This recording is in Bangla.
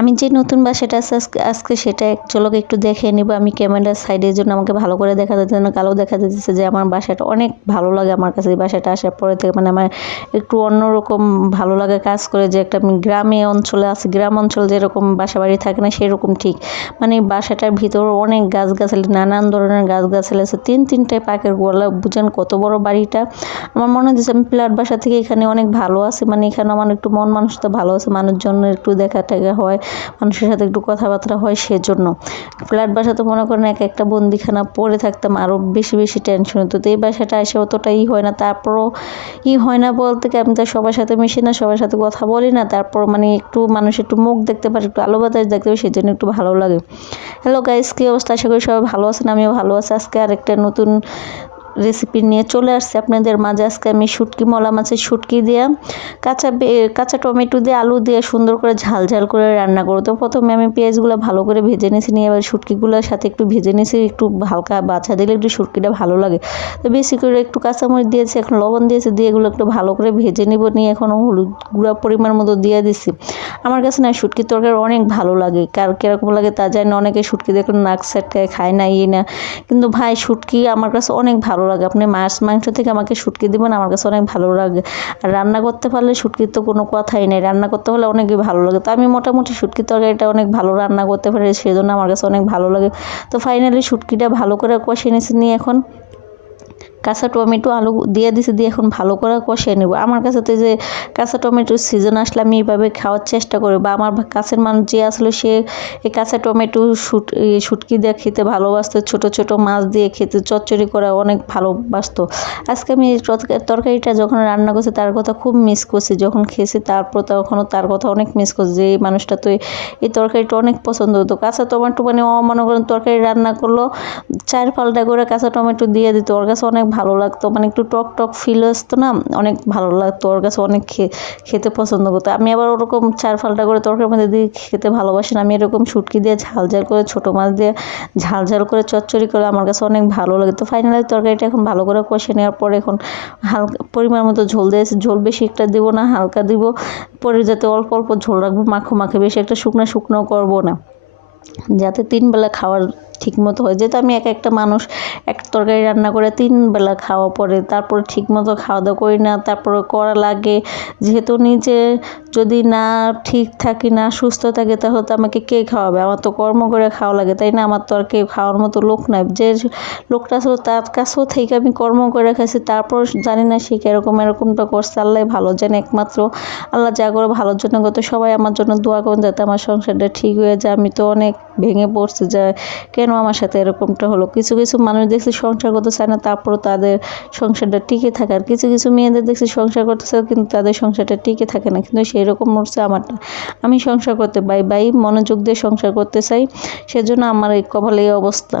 আমি যে নতুন বাসাটা আছে আজকে আজকে সেটা এক ঝলক একটু দেখে নিব। আমি ক্যামেরার সাইডের জন্য আমাকে ভালো করে দেখা যাচ্ছে না, কালো দেখা যাচ্ছে যে আমার বাসাটা অনেক ভালো লাগে আমার কাছে। এই বাসাটা আসার পরে থেকে মানে আমার একটু অন্যরকম ভালো লাগে কাজ করে যে একটা আমি গ্রামে অঞ্চলে আছি, গ্রাম অঞ্চল যেরকম বাসা বাড়ি থাকে না সেরকম ঠিক। মানে বাসাটার ভিতর অনেক গাছগাছালি, নানান ধরনের গাছগাছালি আছে। তিন তিনটায় পাকের গোলা, বুঝেন কত বড় বাড়িটা। আমার মনে হচ্ছে আমি প্লাট বাসা থেকে এখানে অনেক ভালো আছে। মানে এখানে আমার একটু মন মানুষ তো ভালো আছে মানুষজন একটু দেখা টেকা হয়। মানুষের সাথে একটু কথাবার্তা হয় সেজন্য। ফ্ল্যাট বাসা তো মনে করেন এক একটা বন্দিখানা পড়ে থাকতাম আরও বেশি বেশি টেনশন হতো। তো এই বাসাটা এসে অতটা ই হয় না, তারপরও ই হয় না বলতে কি আমি তো সবার সাথে মিশি না, সবার সাথে কথা বলি না, তারপর মানে একটু মানুষ একটু মুখ দেখতে পারে, একটু আলো বাতাস দেখতে পারে সেই জন্য একটু ভালো লাগে। হ্যালো গাইস কী অবস্থা? আশা করি সবাই ভালো আছেন, আমিও ভালো আছি। আজকে আরেকটা নতুন রেসিপি নিয়ে চলে আসছে আপনাদের মাঝে। আজকে আমি শুটকি, মলা মাছের শুটকি দিয়ে, কাঁচা কাঁচা টমেটো দিয়ে, আলু দিয়ে সুন্দর করে ঝাল ঝাল করে রান্না করব। তো প্রথমে আমি পেঁয়াজগুলো ভালো করে ভেজে নিয়েছি নিয়ে এবার শুটকিগুলোর সাথে একটু ভেজে নিয়েছি, একটু হালকা বাছা দিলে একটু শুটকিটা ভালো লাগে। তো বেশি করে একটু কাঁচামরিচ দিয়েছি, এখন লবণ দিয়েছি, দিয়ে এগুলো একটু ভালো করে ভেজে নিব, নিয়ে এখন হলুদ গুঁড়া পরিমাণ মতো দিয়ে দিছি। আমার কাছে না শুটকির তরকারি অনেক ভালো লাগে, কার কীরকম লাগে তা জানি অনেকে শুটকি দেখুন নাক সাটকায় খায় না ইয়ে না। কিন্তু ভাই, শুটকি আমার কাছে অনেক ভালো লাগে। আপনি মাছ মাংস থেকে আমাকে শুটকি দেবেন, আমার কাছে অনেক ভালো লাগে। আর রান্না করতে পারলে শুটকির তো কোনো কথাই নেই। রান্না করতে পারলে অনেকই ভালো লাগে। তো আমি মোটামুটি শুটকির তরকারিটা অনেক ভালো রান্না করতে পারি সেজন্য আমার কাছে অনেক ভালো লাগে। তো ফাইনালি শুটকিটা ভালো করে কষে নিয়েছি নিয়ে এখন। কাঁচা টমেটো আলু দিয়ে দিছি, দিয়ে এখন ভালো করে কষিয়ে নেব। আমার কাছে তো যে কাঁচা টমেটোর সিজন আসলে আমি এইভাবে খাওয়ার চেষ্টা করি বা আমার কাছের মানুষ যে আসলে সে এই কাঁচা টমেটো শুট শুটকি দিয়ে খেতে ভালোবাসতো, ছোট ছোট মাছ দিয়ে খেতে চচ্চড়ি করা অনেক ভালোবাসতো। আজকে আমি তরকারিটা যখন রান্না করছি তার কথা খুব মিস করছি। যখন খেয়েছি তারপর তখনও তার কথা অনেক মিস করছি যে এই মানুষটা তো এই তরকারিটা অনেক পছন্দ হতো। কাঁচা টমেটো মানে মনে করেন তরকারি রান্না করল, চার পাল্টা করে কাঁচা টমেটো দিয়ে দিত। ওর কাছে অনেক ভালো লাগতো। মানে একটু টক টক ফিল আসতো না, অনেক ভালো লাগতো। ওর কাছে অনেক খেতে পছন্দ করতো। আমি আবার ওরকম চার ফালটা করে তরকারির মধ্যে দিয়ে খেতে ভালোবাসি না। আমি এরকম শুটকি দিয়ে ঝাল ঝাল করে, ছোটো মাছ দিয়ে ঝাল ঝাল করে, চচ্চড়ি করে আমার কাছে অনেক ভালো লাগে। তো ফাইনালি তরকারিটা এখন ভালো করে কষে নেওয়ার পরে এখন হালকা পরিমাণ মতো ঝোল দিয়েছি ঝোল বেশি একটা দিব না, হালকা দিব। পরে যাতে অল্প অল্প ঝোল রাখব, মাখো মাখে। বেশি একটা শুকনো শুকনো করব না। যাতে তিন বেলা খাওয়ার ঠিকমতো হয় যেহেতু আমি এক একটা মানুষ এক তরকারি রান্না করে তিন বেলা খাওয়া পরে, তারপরে ঠিকমতো খাওয়া দাওয়া করি না, তারপরে করা লাগে। যেহেতু নিজে যদি না ঠিক থাকি, না সুস্থ থাকি, তাহলে তো আমাকে কে খাওয়াবে? আমার তো কর্ম করে খাওয়া লাগে, তাই না? আমার তো আর কেউ খাওয়ার মতো লোক নাই। যে লোকটা ছিল তার কাছেও থেকে আমি কর্ম করে খাইছি, তারপর জানি না সে কীরকম, এরকমটা করছে। আল্লাহ ভালো জানে একমাত্র আল্লাহ যা করে, ভালোর জন্য কত সবাই আমার জন্য দোয়া করেন, যাতে আমার সংসারটা ঠিক হয়ে যায়। আমি তো অনেক ভেঙে পড়ছে যায় কেন আমার সাথে এরকমটা হলো? কিছু কিছু মানুষ দেখছি সংসার করতে চায় না, তারপরও তাদের সংসারটা টিকে থাকে। আর কিছু কিছু মেয়েদের দেখছি সংসার করতে চায় কিন্তু তাদের সংসারটা টিকে থাকে না। কিন্তু সেই রকম মরছে আমারটা। আমি সংসার করতে বাই বাই মনোযোগ দিয়ে সংসার করতে চাই, সেজন্য আমার এই কপালে এই অবস্থা।